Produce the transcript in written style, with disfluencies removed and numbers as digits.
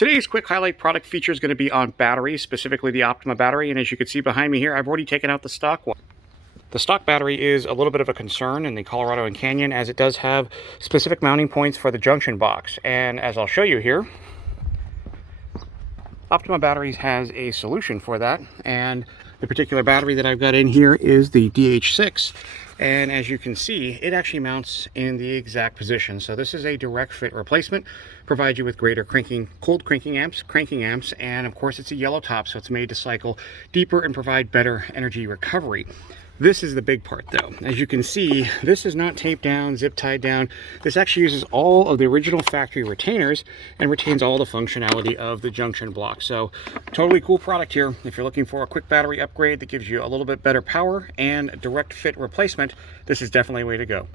Today's quick highlight product feature is going to be on batteries, specifically the Optima battery. And as you can see behind me here, I've already taken out the stock one. The stock battery is a little bit of a concern in the Colorado and Canyon, as it does have specific mounting points for the junction box. And as I'll show you here, Optima Batteries has a solution for that. And the particular battery that I've got in here is the DH6. And as you can see, it actually mounts in the exact position. So this is a direct fit replacement, provides you with greater cold cranking amps, and of course it's a yellow top, so it's made to cycle deeper and provide better energy recovery. This is the big part though. As you can see, this is not taped down, zip tied down. This actually uses all of the original factory retainers and retains all the functionality of the junction block. So totally cool product here. If you're looking for a quick battery upgrade that gives you a little bit better power and direct fit replacement, this is definitely a way to go.